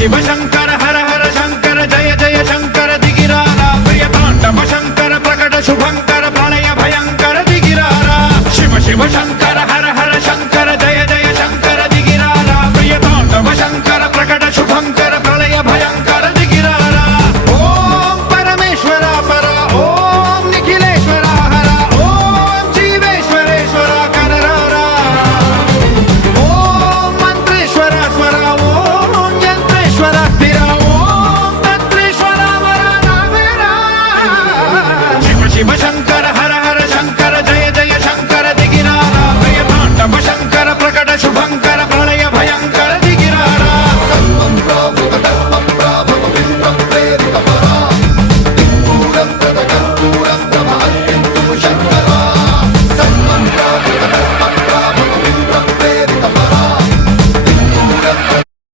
शिव शंकर हर हर शंकर जय जय शंकर दिगिरारा प्रिय तांडव शंकर प्रकट शुभंकर प्रलय भयंकर दिगिरारा शिव शिव शंकर